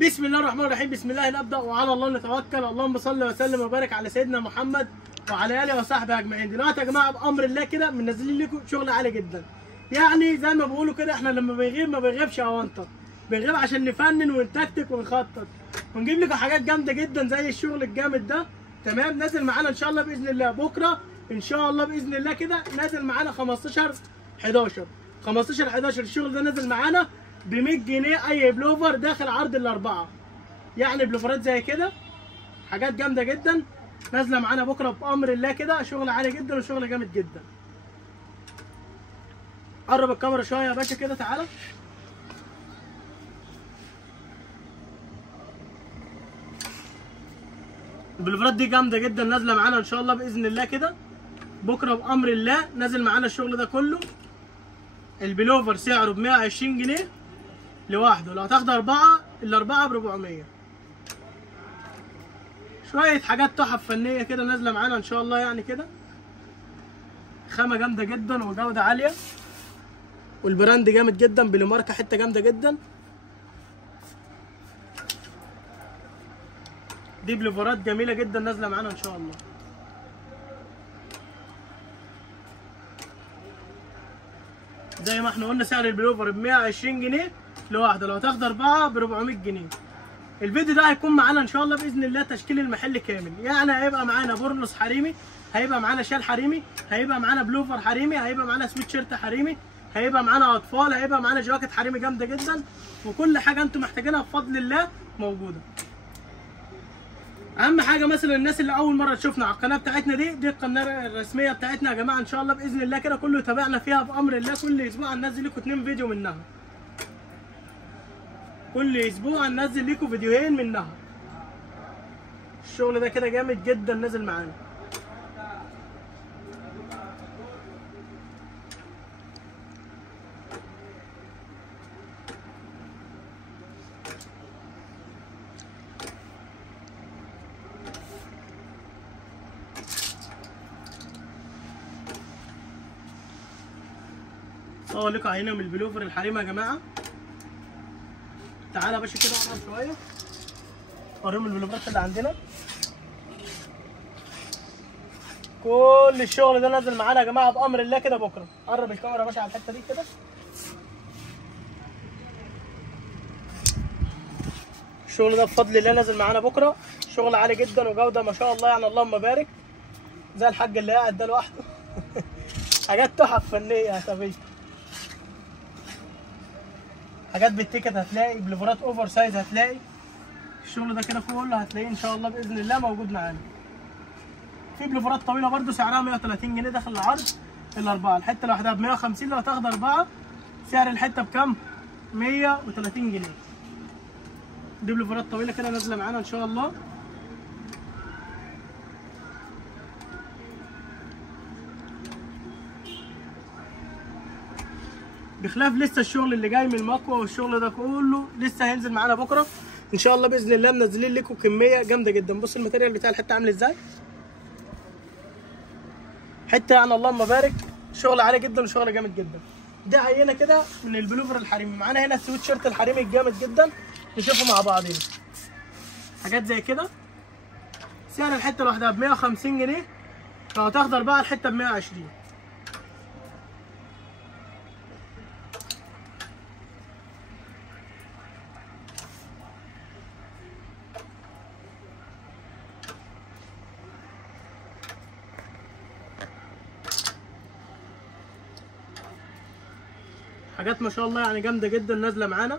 بسم الله الرحمن الرحيم. بسم الله نبدا وعلى الله نتوكل. اللهم صل وسلم وبارك على سيدنا محمد وعلى اله وصحبه اجمعين. دلوقتي يا جماعه بامر الله كده منزلين لكم شغل عالي جدا، يعني زي ما بيقولوا كده احنا لما بنغيب ما بنغيبش اونطه، بنغيب عشان نفنن ونتكتك ونخطط ونجيب لكم حاجات جامده جدا زي الشغل الجامد ده. تمام، نازل معانا ان شاء الله باذن الله بكره ان شاء الله باذن الله كده، نازل معانا 15/11 الشغل ده نازل معانا ب 100 جنيه اي بلوفر داخل عرض الاربعه، يعني بلوفرات زي كده حاجات جامده جدا نازله معانا بكره بامر الله كده، شغل عالي جدا وشغل جامد جدا. قرب الكاميرا شويه يا باشا كده، تعالى. البلوفرات دي جامده جدا نازله معانا ان شاء الله باذن الله كده بكره بامر الله، نازل معانا الشغل ده كله. البلوفر سعره ب 120 جنيه لوحده، لو هتاخد اربعه الاربعه ب 400. شويه حاجات تحف فنيه كده نازله معانا ان شاء الله، يعني كده خامه جامده جدا وجوده عاليه والبراند جامد جدا بلماركه حته جامده جدا. دي بلوفرات جميله جدا نازله معانا ان شاء الله. زي ما احنا قلنا سعر البلوفر ب 120 جنيه لوحده، لو هتاخد اربعه ب 400 جنيه. الفيديو ده هيكون معانا ان شاء الله باذن الله تشكيل المحل كامل، يعني هيبقى معانا بورنوس حريمي، هيبقى معانا شال حريمي، هيبقى معانا بلوفر حريمي، هيبقى معانا سويت شيرت حريمي، هيبقى معانا اطفال، هيبقى معانا جواكت حريمي جامده جدا، وكل حاجه انتم محتاجينها بفضل الله موجوده. اهم حاجه مثلا الناس اللي اول مره تشوفنا على القناه بتاعتنا دي القناه الرسميه بتاعتنا يا جماعه، ان شاء الله باذن الله كده كله يتابعنا فيها بامر الله. كل اسبوع هننزل لكم 2 فيديو منها، كل اسبوع هننزل لكم فيديوهين منها. الشغل ده كده جامد جدا نازل معانا. صور لكم عينه من البلوفر الحريمي يا جماعه. تعالى يا باشا كده اقرب شويه اوريهم البلوفرات اللي عندنا. كل الشغل ده نازل معانا يا جماعه بامر الله كده بكره. قرب الكاميرا يا باشا على الحته دي كده. الشغل ده بفضل الله نازل معانا بكره، شغل عالي جدا وجوده ما شاء الله، يعني اللهم بارك. زي الحاج اللي قاعد ده لوحده حاجات تحف فنيه يا حبيبي، حاجات بالتيكت هتلاقي، بلوفرات اوفر سايز هتلاقي. الشغل ده كده كله هتلاقيه ان شاء الله باذن الله موجود معانا. في بلوفرات طويله برده سعرها 130 جنيه داخل العرض الاربعه، الحته لوحدها ب 150، لو هتاخد اربعه سعر الحته بكام؟ 130 جنيه. دي بلوفرات طويله كده نازله معانا ان شاء الله. بخلاف لسه الشغل اللي جاي من المكوى والشغل ده كله لسه هينزل معانا بكره ان شاء الله باذن الله، منزلين لكم كميه جامده جدا. بص الماتيريال بتاع الحته عامل ازاي، حته يعني اللهم بارك، شغل عالي جدا وشغل جامد جدا. دي عينه كده من البلوفر الحريمي. معانا هنا السويت شيرت الحريمي الجامد جدا، نشوفه مع بعض هنا. حاجات زي كده سعر الحته لوحدها ب 150 جنيه، لو هتاخد اربعه الحته ب 120. حاجات ما شاء الله يعني جامده جدا نازله معانا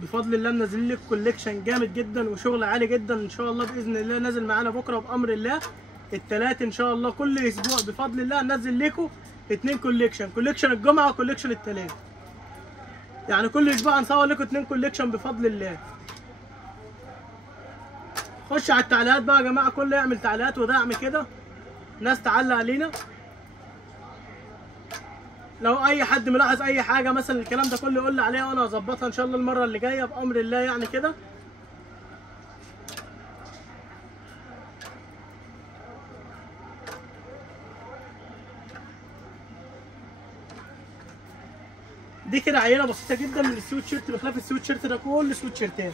بفضل الله. منزلين لك كوليكشن جامد جدا وشغل عالي جدا ان شاء الله باذن الله، نازل معانا بكره بامر الله الثلاث ان شاء الله. كل اسبوع بفضل الله ننزل لكم 2 كوليكشن، كوليكشن الجمعه وكوليكشن الثلاث، يعني كل اسبوع هنصور لكم 2 كوليكشن بفضل الله. خش على التعليقات بقى يا جماعه، كله يعمل تعليقات ودعم كده، ناس تعلق علينا. لو اي حد ملاحظ اي حاجه مثلا الكلام ده كله يقول لي عليها وانا هظبطها ان شاء الله المره اللي جايه بامر الله، يعني كده. دي كده عينه بسيطه جدا من السويت شيرت، بخلاف السويت شيرت ده كله سويت شيرتات.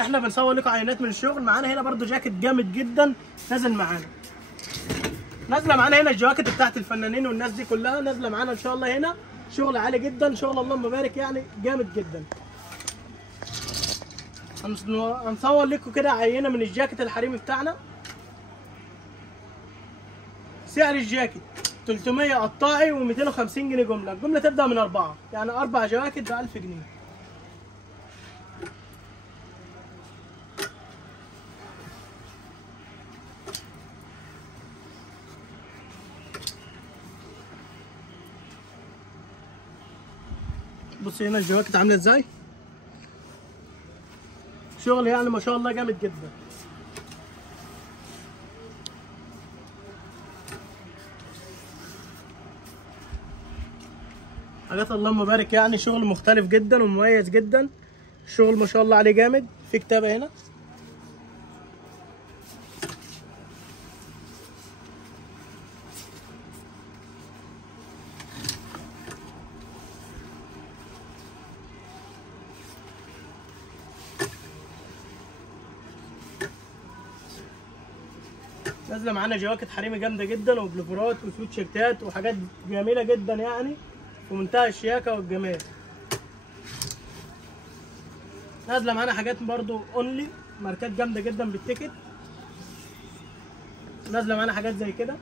احنا بنصور لكم عينات من الشغل. معانا هنا برده جاكيت جامد جدا نازل معانا. نازله معانا هنا الجواكت بتاعت الفنانين والناس دي كلها نازله معانا ان شاء الله. هنا شغل عالي جدا، شغل اللهم بارك يعني جامد جدا. هنصور لكم كده عينه من الجاكيت الحريمي بتاعنا. سعر الجاكيت 300 قطاعي و250 جنيه جمله. الجمله تبدا من 4، يعني 4 جواكت ب 1000 جنيه. بص هنا الجواكت عامله ازاي، شغل يعني ما شاء الله جامد جدا. حاجات اللهم بارك يعني شغل مختلف جدا ومميز جدا. الشغل ما شاء الله عليه جامد. في كتابه هنا نازله معانا جواكت حريمي جامده جدا وبلوفرات وسويت شيرتات وحاجات جميله جدا يعني في منتهى الشياكه والجمال. نازله معانا حاجات برضو اونلي ماركات جامده جدا بالتيكت. نازله معانا حاجات زي كده.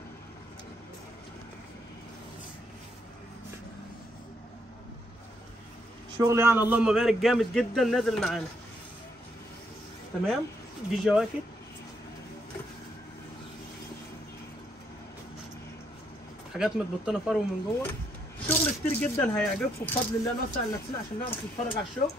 شغل يعني اللهم بارك جامد جدا نازل معانا. تمام. دي جواكت حاجات متبطنه فرو من جوه. شغل كتير جدا هيعجبكم بفضل الله. نوسع لنفسنا عشان نعرف نتفرج على الشغل.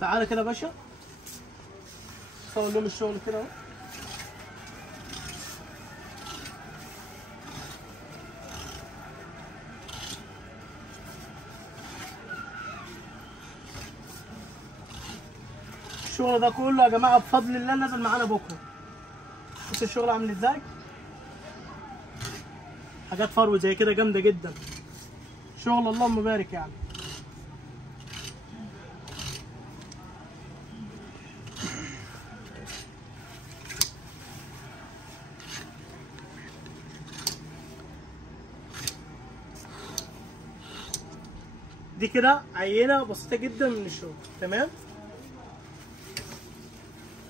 تعالى كده يا باشا صور لهم الشغل كده اهو. الشغل ده كله يا جماعه بفضل الله نازل معانا بكره. بص الشغل عامل ازاي، حاجات فرو زي كده جامده جدا. شغل اللهم بارك يعني. دي كده عينه بسيطه جدا من الشغل. تمام.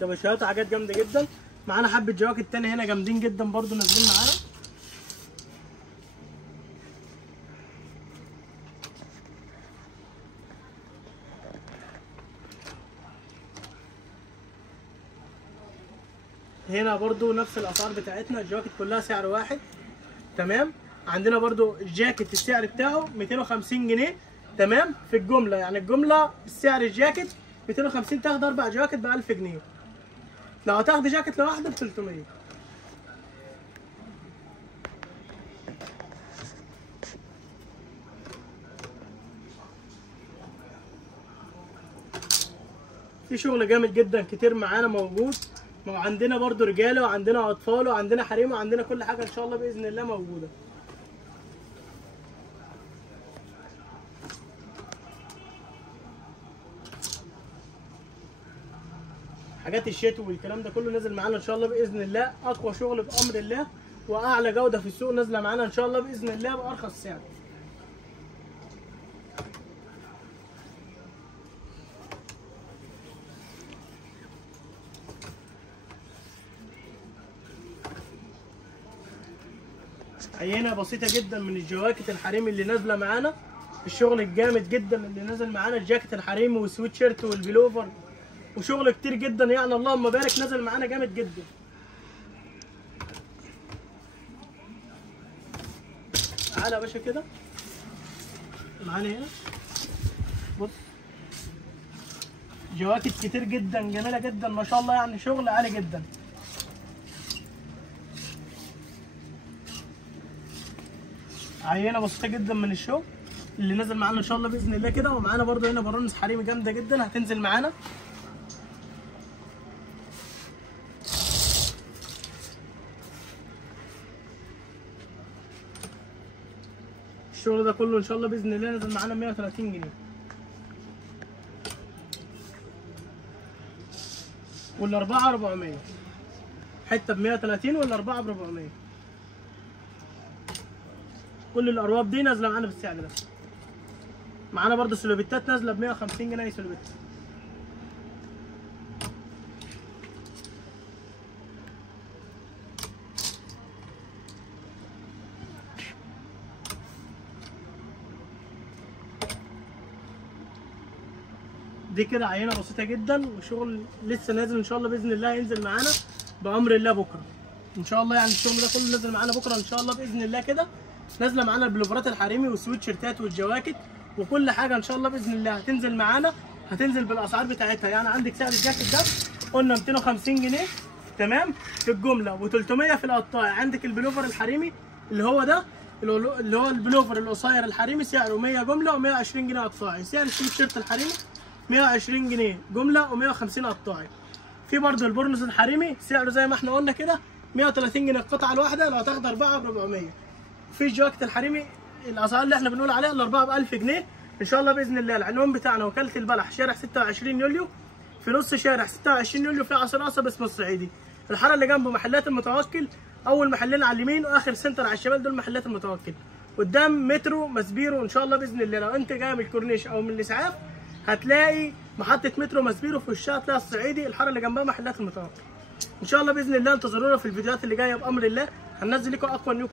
كباشات حاجات جامده جدا. معانا حبه جواكت تاني هنا جامدين جدا برضو نازلين معانا. هنا برضو نفس الاسعار بتاعتنا. الجواكت كلها سعر واحد. تمام. عندنا برضو الجاكيت السعر بتاعه 250 جنيه. تمام. في الجمله يعني الجمله السعر الجاكيت 250. تاخد 4 جواكت ب 1000 جنيه. لو هتاخد جاكيت لوحده ب 300. في شغل جامد جدا كتير معانا موجود. وعندنا برضو رجاله وعندنا اطفال وعندنا حريم وعندنا كل حاجه ان شاء الله باذن الله موجوده. حاجات الشتوي والكلام ده كله نازل معانا ان شاء الله باذن الله. اقوى شغل بامر الله واعلى جوده في السوق نازله معانا ان شاء الله باذن الله بارخص سعر. عينه بسيطه جدا من الجواكت الحريمي اللي نازله معانا. الشغل الجامد جدا اللي نازل معانا الجاكيت الحريمي والسويت شيرت والبلوفر وشغل كتير جدا يعني اللهم بارك نازل معانا جامد جدا. تعالى يا باشا كده معانا هنا. بص جواكت كتير جدا جميله جدا ما شاء الله يعني شغل عالي جدا. عينه بسيطه جدا من الشغل اللي نازل معانا ان شاء الله باذن الله كده. ومعانا برده هنا برونز حريمي جامده جدا هتنزل معانا. الشغل ده كله ان شاء الله باذن الله نزل معانا 130 جنيه. والاربعه 400 حته ب 130 والاربعه ب 400. كل الارواب دي نازله معانا بالسعر ده. معانا برضه سلوبيتات نازله ب 150 جنيه سلوبيت. دي كده عينه بسيطه جدا وشغل لسه نازل ان شاء الله باذن الله هينزل معانا بامر الله بكره ان شاء الله. يعني الشغل ده كله نازل معانا بكره ان شاء الله باذن الله كده. نازله معانا البلوفرات الحريمي والسويتشيرتات والجواكت وكل حاجه ان شاء الله باذن الله هتنزل معانا، هتنزل بالاسعار بتاعتها. يعني عندك سعر الجاكيت ده قلنا 250 جنيه تمام في الجمله و300 في القطاع. عندك البلوفر الحريمي اللي هو ده اللي هو البلوفر القصير الحريمي سعره 100 جمله و120 جنيه قطاعي. سعر السويتشيرت الحريمي 120 جنيه جمله و150 قطاعي. في برضه البورنوس الحريمي سعره زي ما احنا قلنا كده 130 جنيه القطعه الواحده، لو هتاخد 4 ب 400. في الجواكت الحريمي الاسعار اللي احنا بنقول عليها الاربعه ب 1000 جنيه ان شاء الله باذن الله. العنوان بتاعنا وكاله البلح شارع 26 يوليو في نص شارع 26 يوليو في عصر قصب اسمه الصعيدي. الحاره اللي جنبه محلات المتوكل، اول محلين على اليمين واخر سنتر على الشمال دول محلات المتوكل. قدام مترو مسبيرو ان شاء الله باذن الله. لو انت جاي من الكورنيش او من الاسعاف هتلاقي محطه مترو مسبيرو في وشها هتلاقي الصعيدي. الحاره اللي جنبها محلات المتوكل. ان شاء الله باذن الله انتظرونا في الفيديوهات اللي جايه بامر الله. هننزل لكم اقوى نيو